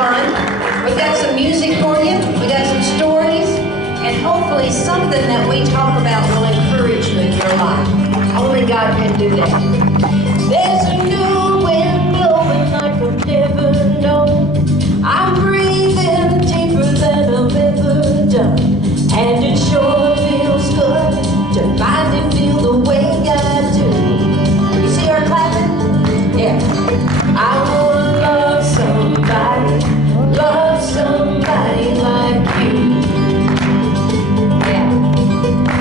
fun. We got some music for you. We got some stories. And hopefully something that we talk about will encourage you in your life. Only God can do that. There's a new wind blowing like I've never known. I'm breathing deeper than I've ever done. And it sure feels good to finally feel the way I do. You see her clapping? Yeah. I wanna love somebody like you. Yeah.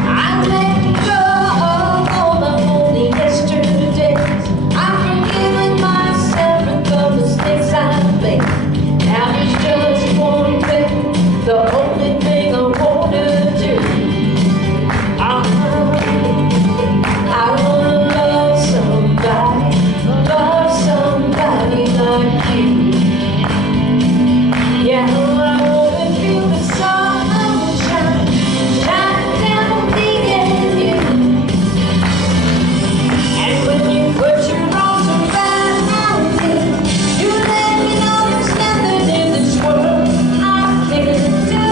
I let go of all my only yesterdays. I'm forgiving myself for the mistakes I made. Now there's just one thing, the only thing I wanna do. I wanna love somebody like you. Yeah, I wanna feel the sunshine shining down me and you. And when you put your arms around me, you let me know there's nothing in this world I can't do.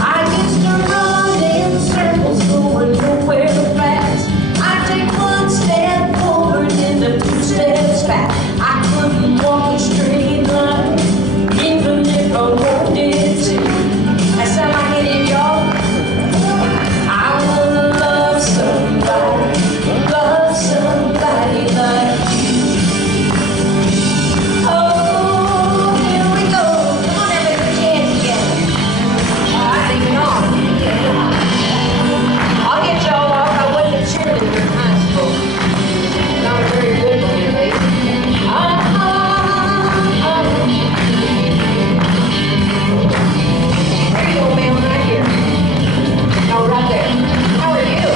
I used to run in circles going nowhere fast. I take one step forward and then 2 steps back. I couldn't walk a straight line, even if I wanted to. That's how I get it, y'all. I wanna love somebody like you. Oh, here we go. Come on, everybody, put your hands together. I think not. I'll get y'all off. I wasn't a cheerleader in high school. Not a very good one, at least. There you go, ma'am, right here. Oh, right there. How are you?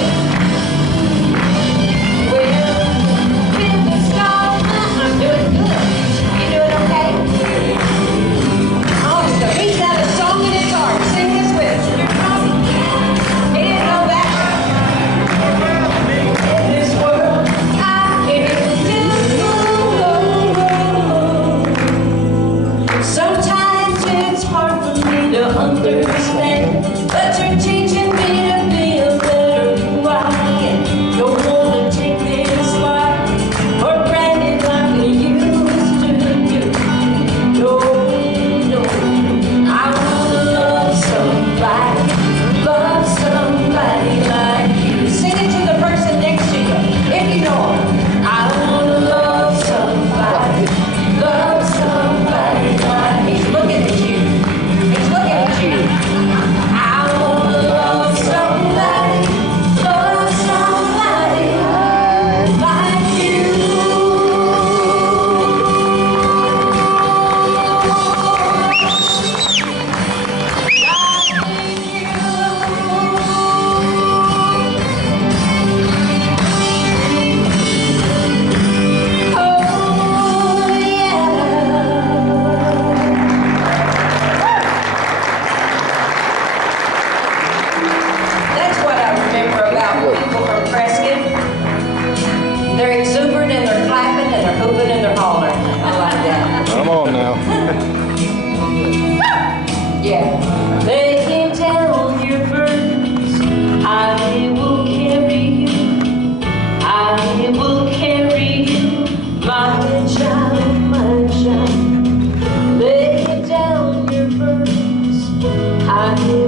Well, been the star. I'm doing good. You doing okay? Awesome. He's got a song in his heart. Sing this with us. He didn't know that. In this world, I can't do. Sometimes it's hard for me to understand, but you're teaching me to be a better who I am. Don't wanna take this life for granted like we used to do. No, no. I wanna love somebody like you. Sing it to the person next to you, if you know him. I wanna love somebody like he's looking at you. He's looking at you. I wanna love somebody like you. That's what I remember about people from Prescott. They're exuberant and they're clapping and they're hooping and they're hollering. I like that. Come on now. Yeah. Lay down your burdens. I will carry you. I will carry you, my child, my child. Lay down your burdens. I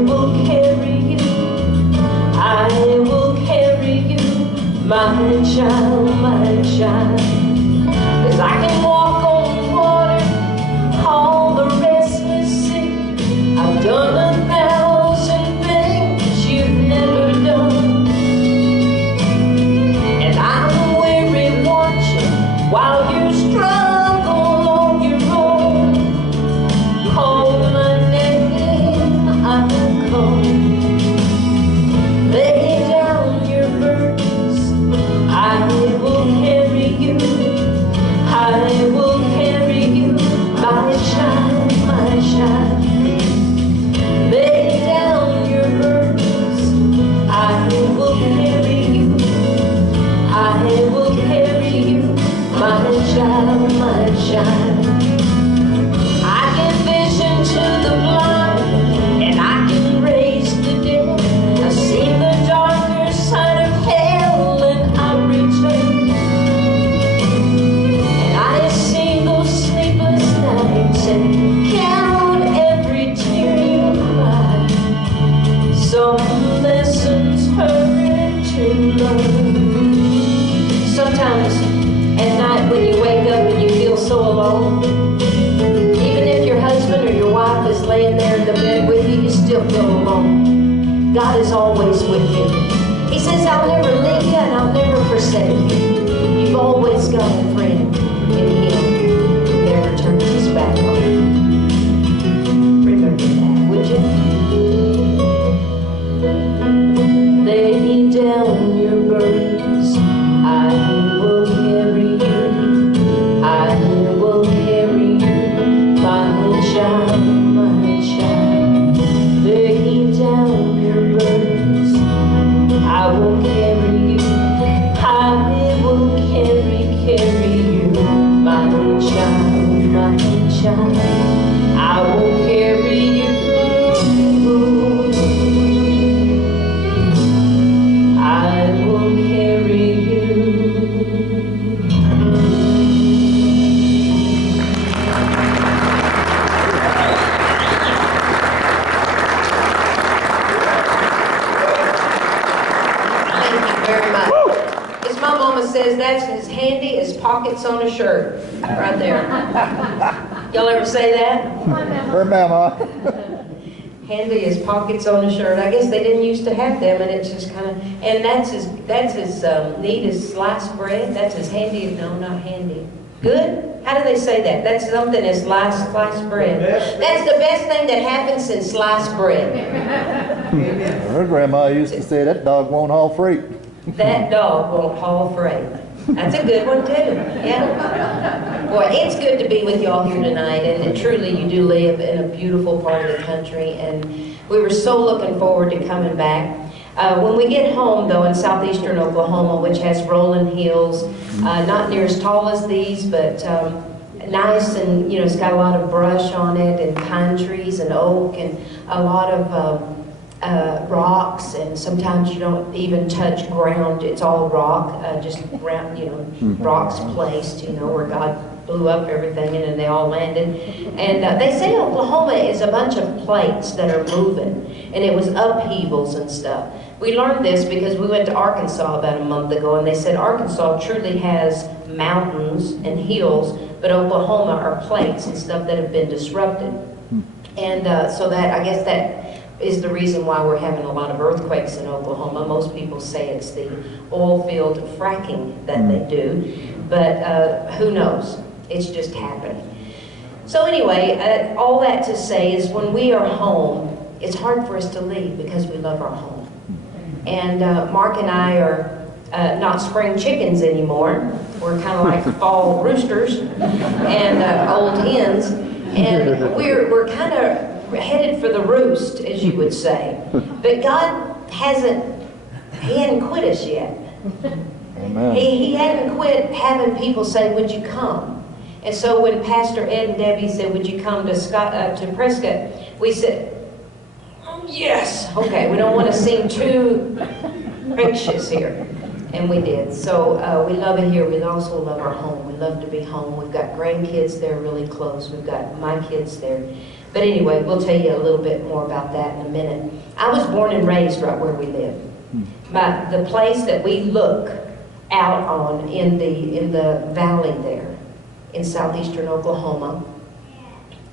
will carry you. I will carry you, my child, my child. 'Cause I can walk on water, all the restless sea. I've done shine. I can vision to the blind, and I can raise the dead. I've seen the darker side of hell, and I return. And I have seen those sleepless nights and count every tear you cry. Some lessons hurt to learn. Sometimes at night when you wake up and you feel so alone, even if your husband or your wife is laying there in the bed with you, you still feel alone. God is always with you. He says, I'll never leave you and I'll never forsake you. You've always got a friend in Him who never turns His back on you. Remember that, would you? Lay down your burdens, I will carry you. I will carry you, my child, my child. Lay down your burdens, I will carry you. I will carry you, my child, my child. I will carry you. I will carry you. Thank you very much. As my mama says, that's as handy as pockets on a shirt, right there. Y'all ever say that? Her mama. Handy as pockets on a shirt. I guess they didn't used to have them, and it's just kind of, and that's as neat as sliced bread. That's as handy, no, not handy. Good? How do they say that? That's something as sliced bread. That's the best thing that happens since sliced bread. Her grandma used to say that dog won't haul freight. That dog won't haul freight. That's a good one too. Yeah. Boy, it's good to be with y'all here tonight, and truly you do live in a beautiful part of the country, and we were so looking forward to coming back. When we get home, though, in southeastern Oklahoma, which has rolling hills, not near as tall as these, but nice, and it's got a lot of brush on it, and pine trees and oak, and a lot of rocks, and sometimes you don't even touch ground. It's all rock, just ground, rocks placed, where God blew up everything and then they all landed. And they say Oklahoma is a bunch of plates that are moving, and it was upheavals and stuff. We learned this because we went to Arkansas about a month ago, and they said Arkansas truly has mountains and hills, but Oklahoma are plates and stuff that have been disrupted. And so that, I guess that is the reason why we're having a lot of earthquakes in Oklahoma. Most people say it's the oil field fracking that they do, but who knows? It's just happened. So anyway, all that to say is when we are home, it's hard for us to leave because we love our home. And Mark and I are not spring chickens anymore. We're kind of like fall roosters and old hens, and we're kind of headed for the roost, as you would say. But God He hadn't quit us yet. Amen. He hadn't quit having people say, would you come? And so when Pastor Ed and Debbie said, would you come to Prescott, we said, yes. Okay, we don't want to seem too anxious here. And we did. So we love it here. We also love our home. We love to be home. We've got grandkids there really close. We've got my kids there. But anyway, we'll tell you a little bit more about that in a minute. I was born and raised right where we live. The place that we look out on in the valley there in southeastern Oklahoma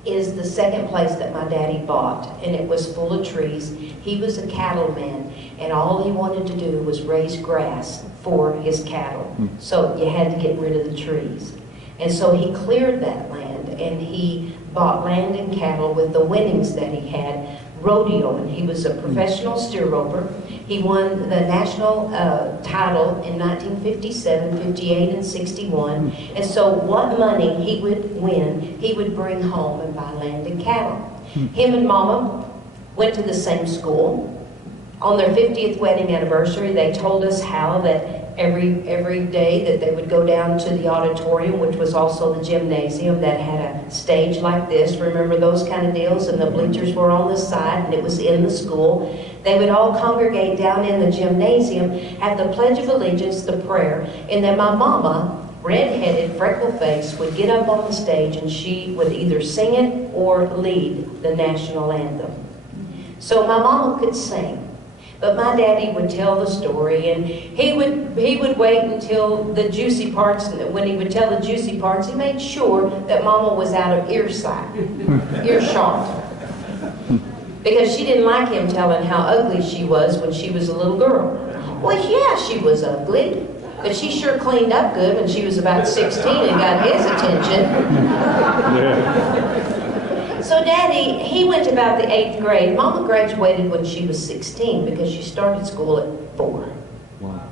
is the second place that my daddy bought, and it was full of trees. He was a cattleman, and all he wanted to do was raise grass for his cattle. So you had to get rid of the trees. And so he cleared that land, and he bought land and cattle with the winnings that he had, rodeoing. He was a professional steer roper. He won the national title in 1957, 58, and 61. And so what money he would win, he would bring home and buy land and cattle. Him and Mama went to the same school. On their 50th wedding anniversary, they told us how that every day that they would go down to the auditorium, which was also the gymnasium that had a stage like this. Remember those kind of deals? And the bleachers were on the side, and it was in the school. They would all congregate down in the gymnasium, have the Pledge of Allegiance, the prayer, and then my mama, red-headed, freckle-faced, would get up on the stage and she would either sing it or lead the national anthem. So my mama could sing, but my daddy would tell the story, and he would wait until the juicy parts, and when he would tell the juicy parts, he made sure that mama was out of earshot, because she didn't like him telling how ugly she was when she was a little girl. Well, yeah, she was ugly, but she sure cleaned up good when she was about 16 and got his attention. Yeah. So Daddy, he went to about the 8th grade. Mama graduated when she was 16 because she started school at 4. Wow.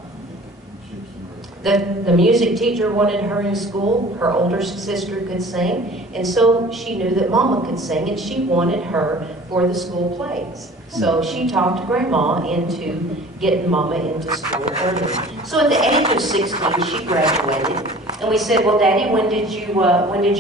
The music teacher wanted her in school. Her older sister could sing, and so she knew that Mama could sing, and she wanted her for the school plays. So she talked Grandma into getting Mama into school early. So at the age of 16, she graduated, and we said, "Well, Daddy, when did you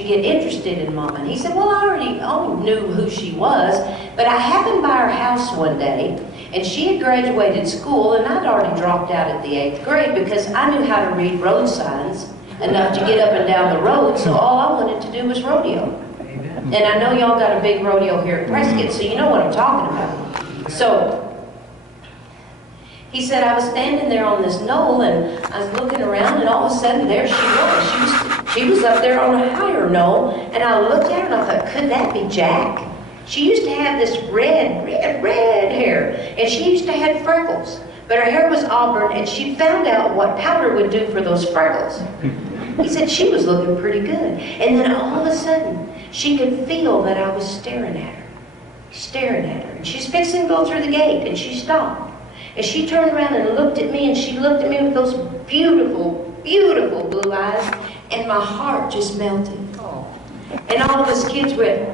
get interested in Mama?" And he said, "Well, I already knew who she was, but I happened by her house one day, and she had graduated school, and I'd already dropped out at the 8th grade because I knew how to read road signs enough to get up and down the road. So all I wanted to do was rodeo." And I know y'all got a big rodeo here at Prescott, so you know what I'm talking about. So he said, I was standing there on this knoll, and I was looking around, and all of a sudden there she was. She was up there on a higher knoll, and I looked at her and I thought, could that be Jack? She used to have this red hair, and she used to have freckles, but her hair was auburn, and she found out what powder would do for those freckles. He said she was looking pretty good, and then all of a sudden she could feel that I was staring at her. And she's fixing to go through the gate, and she stopped. And she turned around and looked at me, and she looked at me with those beautiful, beautiful blue eyes, and my heart just melted. And all of us kids went,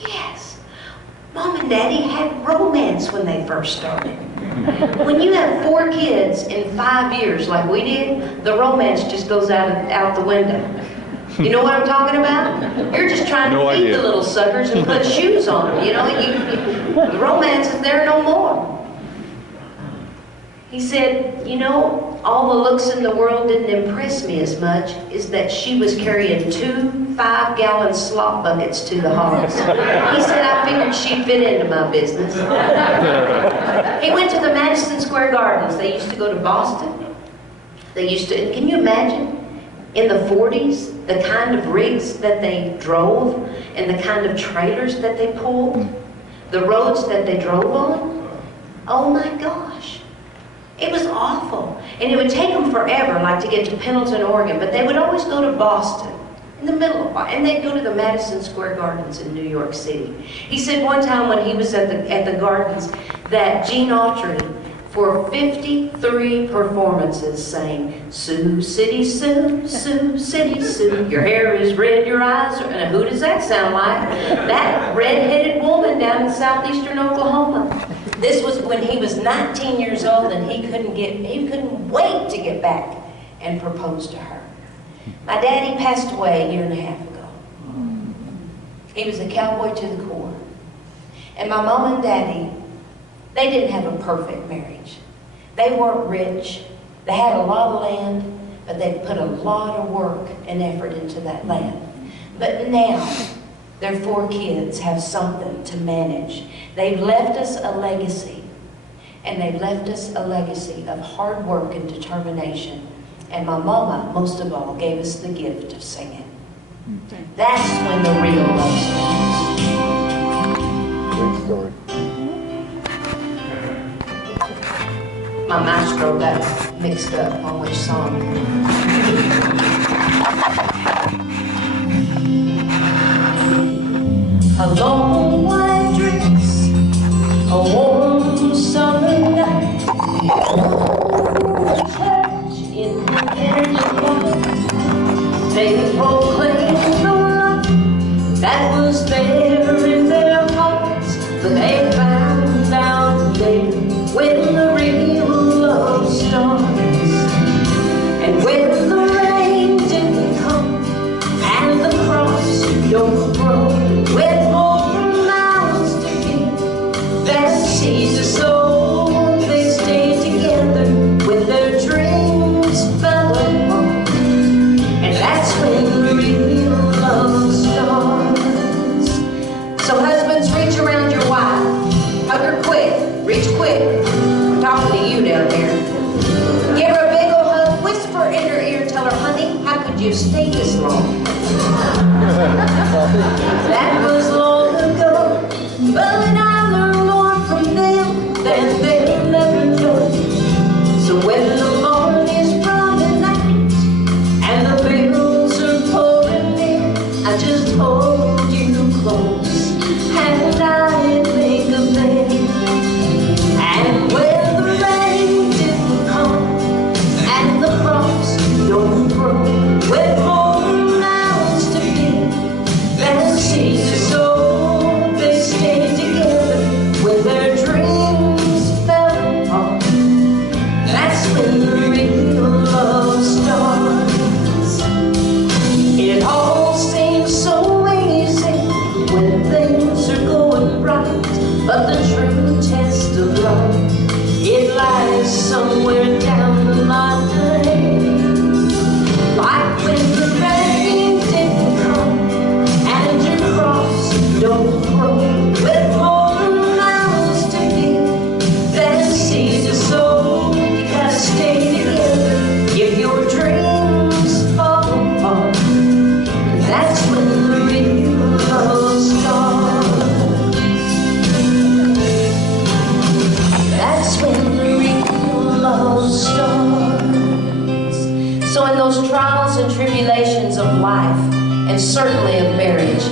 yes, Mom and Daddy had romance when they first started. When you have 4 kids in 5 years like we did, the romance just goes out the window. You know what I'm talking about? You're just trying to feed the little suckers and put shoes on them. You know, the romance is there no more. He said, you know, all the looks in the world didn't impress me as much as that she was carrying 2 5-gallon slop buckets to the hogs. He said, I figured she'd fit into my business. He went to the Madison Square Gardens. They used to go to Boston. They used to, can you imagine? In the 40s, the kind of rigs that they drove and the kind of trailers that they pulled, the roads that they drove on, oh my gosh. It was awful. And it would take them forever, like to get to Pendleton, Oregon, but they would always go to Boston, in the middle of, and they'd go to the Madison Square Gardens in New York City. He said one time when he was at the Gardens that Gene Autry, for 53 performances, sang, Sioux City, Sioux, Sioux City, Sioux. Your hair is red, your eyes are... And who does that sound like? That red-headed woman down in southeastern Oklahoma. This was when he was 19 years old, and he couldn't wait to get back and propose to her. My daddy passed away a year and a half ago. He was a cowboy to the core. And my mom and daddy, they didn't have a perfect marriage. They weren't rich. They had a lot of land, but they put a lot of work and effort into that land. But now, their 4 kids have something to manage. They've left us a legacy, and they've left us a legacy of hard work and determination. And my mama, most of all, gave us the gift of singing. That's when the real love starts. Great story. My maestro got mixed up on which song. A long white dress, a warm summer night, church in the morning, they proclaimed the light that was there in their hearts, but they found out later when the real love starts. I just hold you close, and I think of them. And when the rain didn't come, and the crops don't grow, with more mouths to feed than seeds to sow, they stayed together when their dreams fell apart. That's when the real love starts. It all seems so easy when things are going right, but the true test of love, it lies somewhere down the line. Like when the rain didn't come and your crops don't grow, with more mouths to feed than seeds to sow. You gotta stay together if your dreams fall apart. That's when the real love starts. That's when the real love starts. So in those trials and tribulations of life, and certainly of marriage,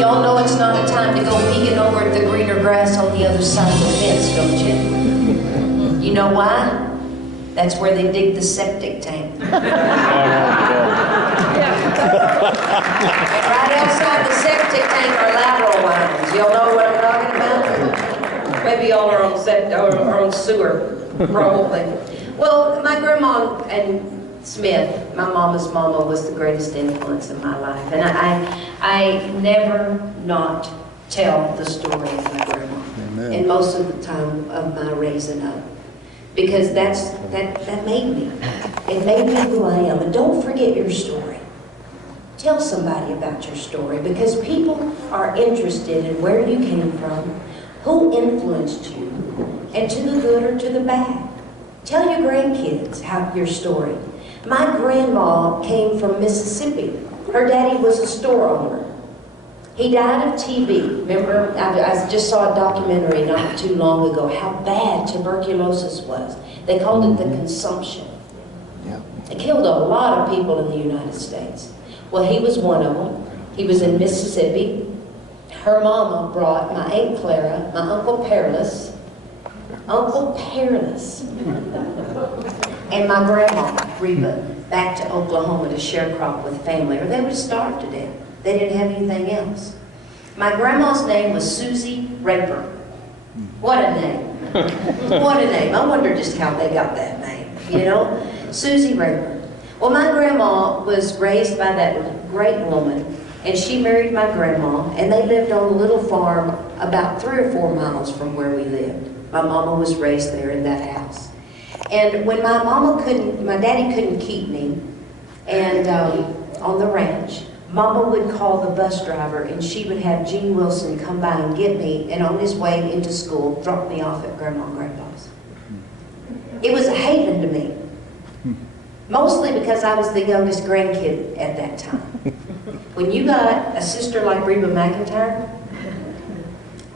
y'all know it's not a time to go peeking over at the greener grass on the other side of the fence, don't you? You know why? That's where they dig the septic tank. And right outside the septic tank are lateral lines. Y'all know what I'm talking about? Maybe y'all are on sewer, probably. Well, my grandma and Smith, my mama's mama, was the greatest influence in my life. And I never not tell the story of my grandma. Amen. And most of the time of my raising up. Because that made me. It made me who I am. And don't forget your story. Tell somebody about your story, because people are interested in where you came from, who influenced you, and to the good or to the bad. Tell your grandkids your story. My grandma came from Mississippi. Her daddy was a store owner. He died of TB. Remember, I just saw a documentary not too long ago how bad tuberculosis was. They called it the consumption. Yeah. It killed a lot of people in the United States. Well, he was one of them. He was in Mississippi. Her mama brought my Aunt Clara, my Uncle Peerless, and my grandma, Reba, back to Oklahoma to sharecrop with family, or they would starve to death. They didn't have anything else. My grandma's name was Susie Raper. What a name. What a name. I wonder just how they got that name, you know? Susie Raper. Well, my grandma was raised by that great woman, and she married my grandma, and they lived on a little farm about 3 or 4 miles from where we lived. My mama was raised there in that house. And when my daddy couldn't keep me, and on the ranch, Mama would call the bus driver, and she would have Gene Wilson come by and get me, and on his way into school, drop me off at Grandma and Grandpa's. It was a haven to me, mostly because I was the youngest grandkid at that time. When you got a sister like Reba McENTIRE,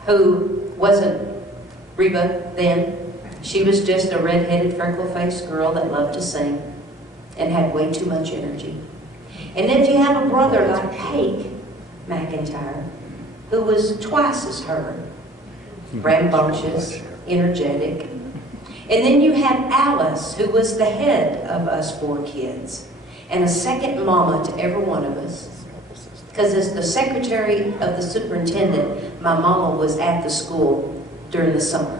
who wasn't Reba then, she was just a red-headed, freckle-faced girl that loved to sing and had way too much energy. And if you have a brother like Hank McENTIRE, who was twice as her, rambunctious, energetic. And then you have Alice, who was the head of us 4 kids, and a second mama to every one of us. Because as the secretary of the superintendent, my mama was at the school during the summer.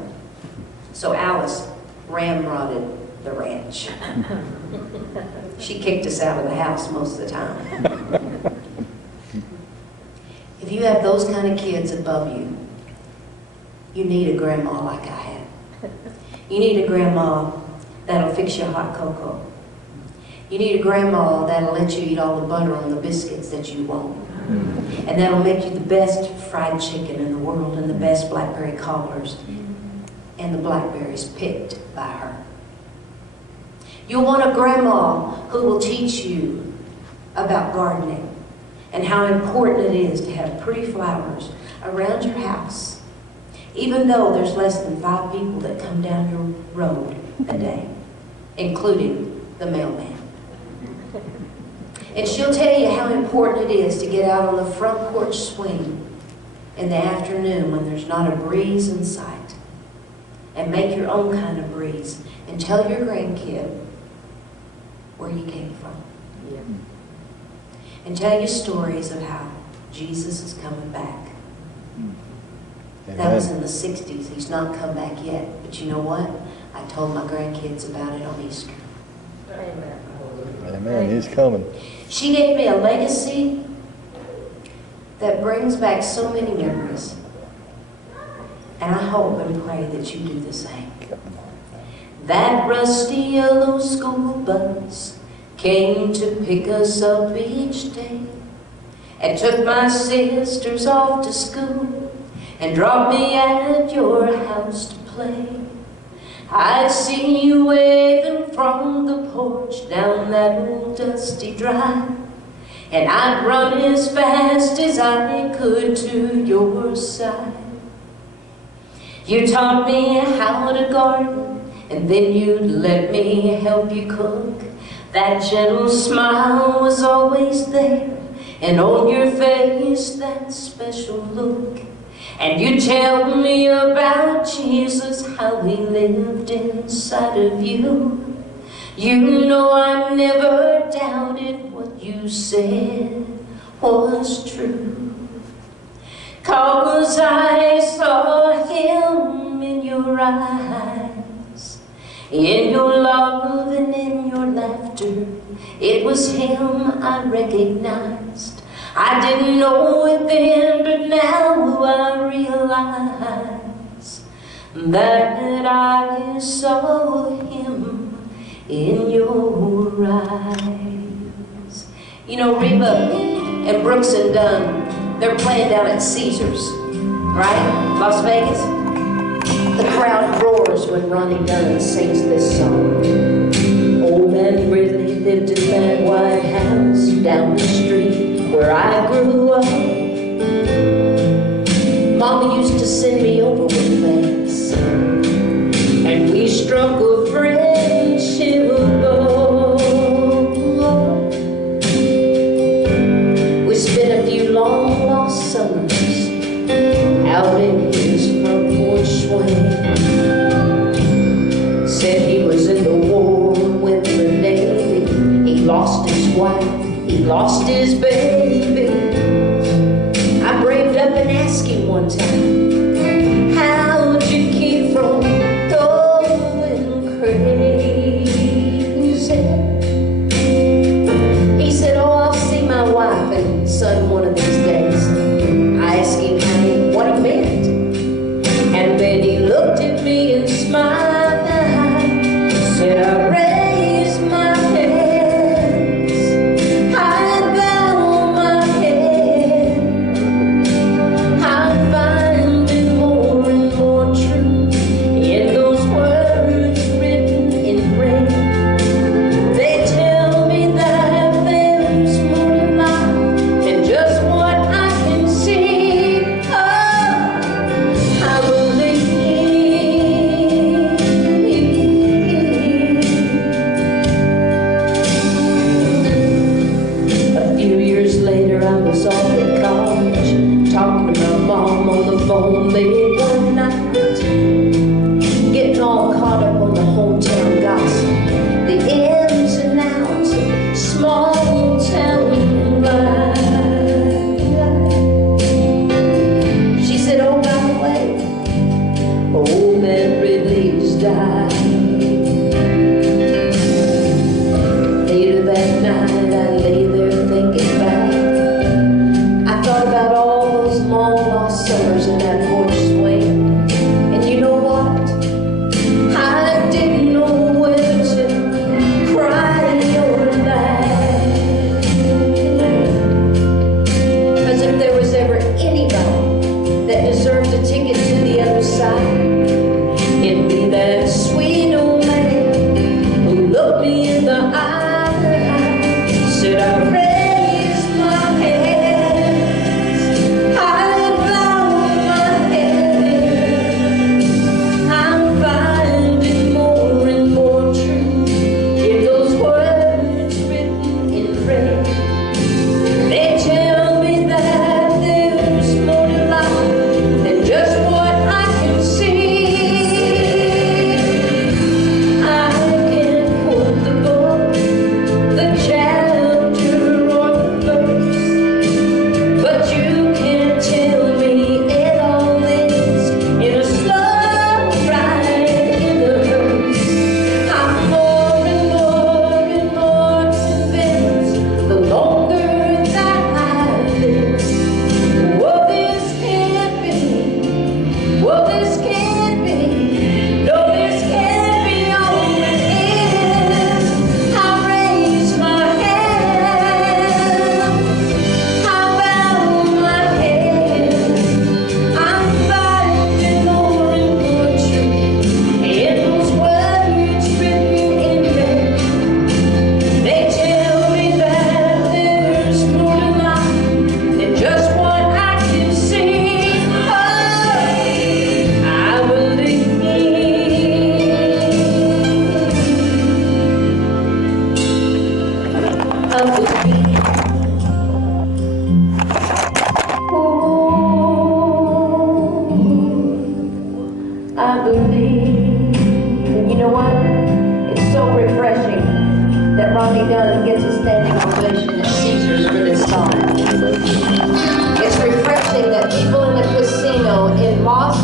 So Alice ramrodded the ranch. She kicked us out of the house most of the time. If you have those kind of kids above you, you need a grandma like I had. You need a grandma that'll fix you hot cocoa. You need a grandma that'll let you eat all the butter on the biscuits that you want. And that'll make you the best fried chicken in the world and the best blackberry cobblers and the blackberries picked by her. You'll want a grandma who will teach you about gardening and how important it is to have pretty flowers around your house, even though there's less than 5 people that come down your road a day, including the mailman. And she'll tell you how important it is to get out on the front porch swing in the afternoon when there's not a breeze in sight. And make your own kind of breeze. And tell your grandkid where you came from. Yeah. And tell you stories of how Jesus is coming back. That was in the 60s. He's not come back yet. But you know what? I told my grandkids about it on Easter. Amen. Amen. He's coming. She gave me a legacy that brings back so many memories. And I hope and pray that you do the same. That rusty yellow school bus came to pick us up each day and took my sisters off to school and dropped me at your house to play. I'd see you waving from the porch down that old dusty drive, and I'd run as fast as I could to your side. You taught me how to garden, and then you'd let me help you cook. That gentle smile was always there, and on your face that special look. And you tell me about Jesus, how he lived inside of you. You know I never doubted what you said was true. 'Cause I saw him in your eyes, in your love and in your laughter. It was him I recognized. I didn't know it then, but now I realize that I saw him in your eyes. You know, Reba and Brooks and Dunn, they're playing down at Caesars, right? Las Vegas. The crowd roars when Ronnie Dunn sings this song. Old man Ridley lived in that white house down the street where I grew up. Mama used to send me over with things, and we struck a friendship gold. We spent a few long lost summers out in his front porch swing. Said he was in the war with the Navy. He lost his wife, he lost his baby. I braved up and asked him one time, how'd you keep from going crazy? He said, oh, I'll see my wife and son one of these days. I asked him what he meant, and then he looked at me and smiled. Said, I raised my hands, I bow my head, I'm finding more and more truth in those words written in red. They tell me that there's more to life than just what I can see. Oh, I believe. Later I was off at college, talking to my mom on the phone late one night, getting all caught up on the hometown gossip, the ins and outs of small town life. She said, oh, by the way, old man Ridley's died. Later that night I lay there thinking back. I thought about all those long lost summers in that porch swing. And you know what? I didn't know whether to cry or laugh. 'Cause if there was ever anybody that deserved a ticket to the other side, it'd be that sweet old man who looked me in the eye. Said, I raised my hands,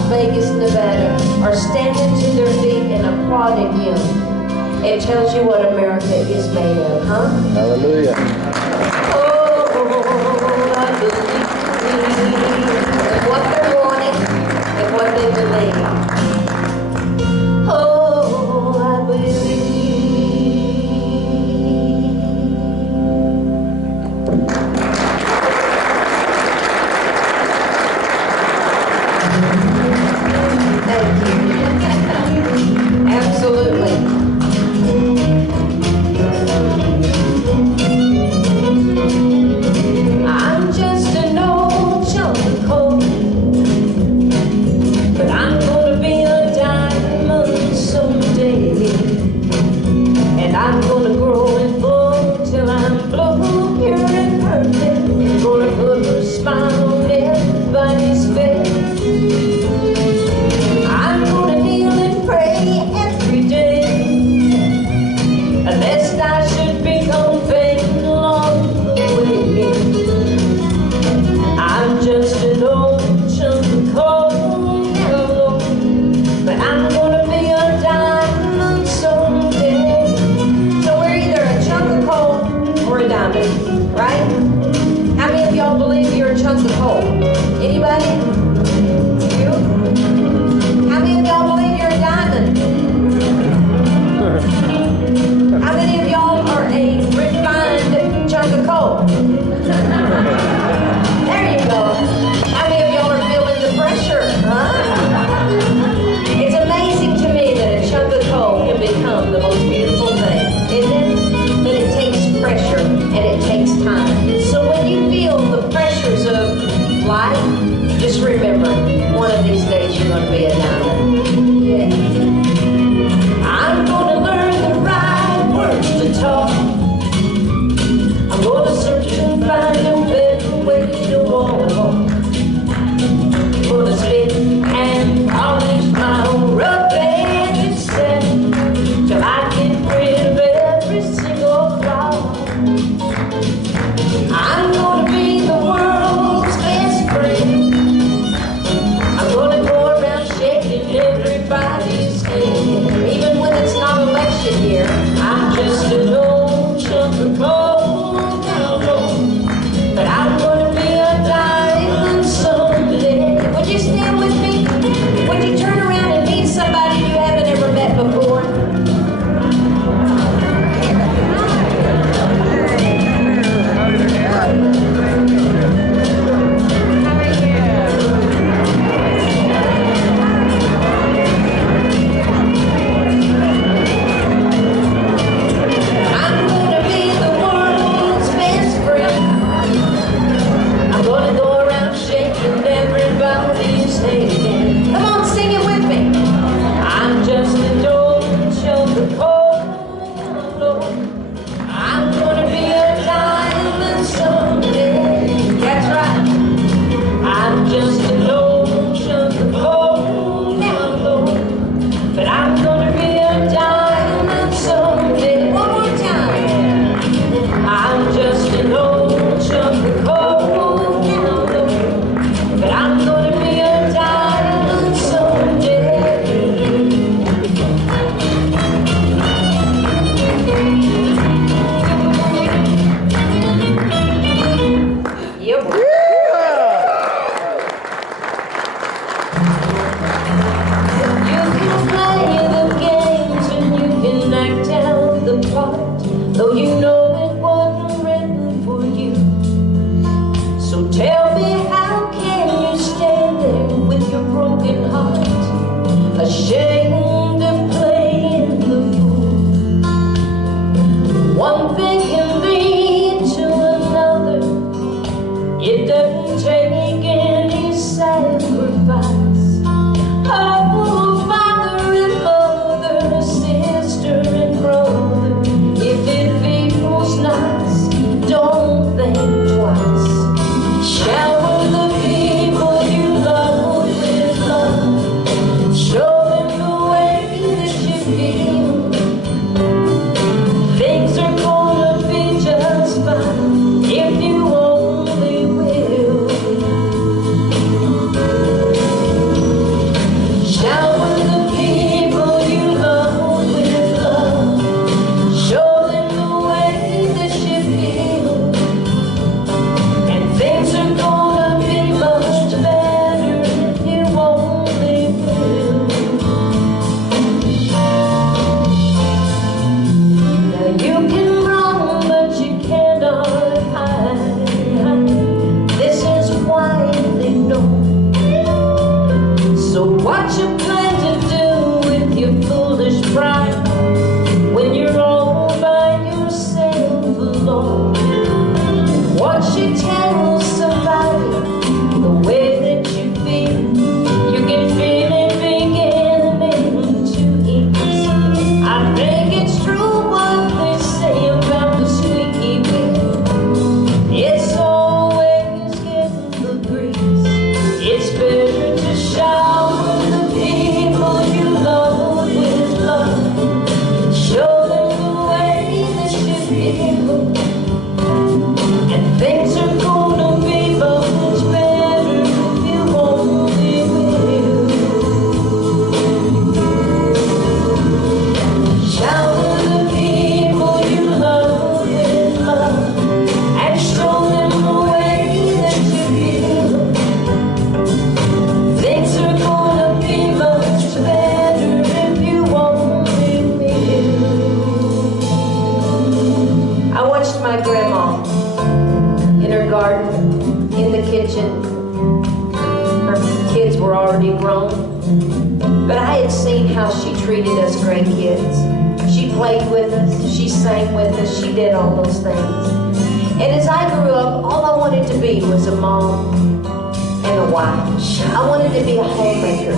Vegas, Nevada are standing to their feet and applauding him. It tells you what America is made of, huh? Hallelujah. Oh, I believe in what they're wanting and what they believe. Oh, I believe. Thank you. Absolutely. I'm just an old chunk of coal, but I'm gonna be a diamond someday, and I'm gonna grow and blow till I'm blue, pure and perfect. I'm gonna put a smile on everybody's face. I'm gonna kneel and pray every day, lest I should become vain along the way. I'm just an old chunk of coal, but I'm gonna be a diamond someday. So we're either a chunk of coal or a diamond, right? How many of y'all believe you're a chunk of coal? Anybody? You? How many of y'all believe you're a diamond? How many of y'all are a refined chunk of coal? There you go. How many of y'all are feeling the pressure, huh? It's amazing to me that a chunk of coal can become the most beautiful thing, isn't it? But it takes pressure and it takes time. So when you feel the pressures of life, just remember, one of these days you're going to be a diamond. Yeah. I'm going to learn the right words to talk. I'm going to search and find a better way to walk. I'm going to spit and polish my own rough edge instead, till I get rid of every single flaw. I'm going to be the world's best friend. I'm going to go around shaking everybody's hand. Even when it's not election year, I'm just an old chunk of coal, but I'm going to be a diamond someday. Would you stand with me? Would you turn around and meet somebody you haven't ever met before? I'm gonna be the world's best friend. I'm gonna go around shaking everybody's hand. Come on, sing it with me. I'm just an old chunk of coal. I'm gonna be a diamond someday. That's right. I'm just an old chunk of coal, but I'm gonna be a diamond someday. One more time. I'm just an old chunk of coal, but I'm gonna be a diamond someday. Yep. You can play the games and you can act out the part, though you know it wasn't written for you. So tell me, how can you stand there with your broken heart, ashamed of playing the fool? One thing can lead to another. It doesn't take any sacrifice. Oh, father and mother, sister and brother, if it feels nice, don't think twice. Shower Her kids were already grown. But I had seen how she treated us grandkids. She played with us, she sang with us, she did all those things. And as I grew up, all I wanted to be was a mom and a wife. I wanted to be a homemaker.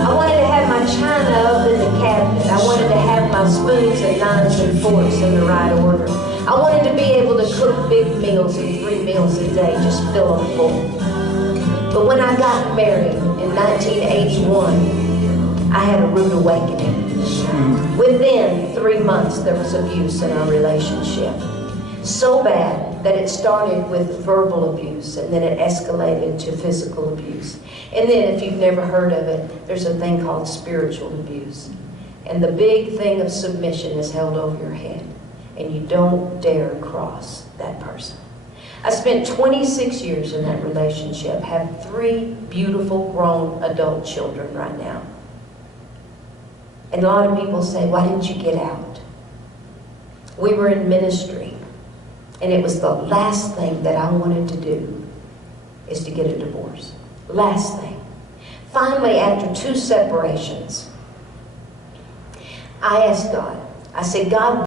I wanted to have my china up in the cabinet. I wanted to have my spoons and knives and forks in the right order. I wanted to be able to cook big meals and 3 meals a day, just fill them full. But when I got married in 1981, I had a rude awakening. Within 3 months, there was abuse in our relationship. So bad that it started with verbal abuse, and then it escalated to physical abuse. And then, if you've never heard of it, there's a thing called spiritual abuse. And the big thing of submission is held over your head, and you don't dare cross that person. I spent 26 years in that relationship, have 3 beautiful grown adult children right now. And a lot of people say, why didn't you get out? We were in ministry, and it was the last thing that I wanted to do is to get a divorce. Last thing. Finally, after 2 separations, I asked God, I said, God,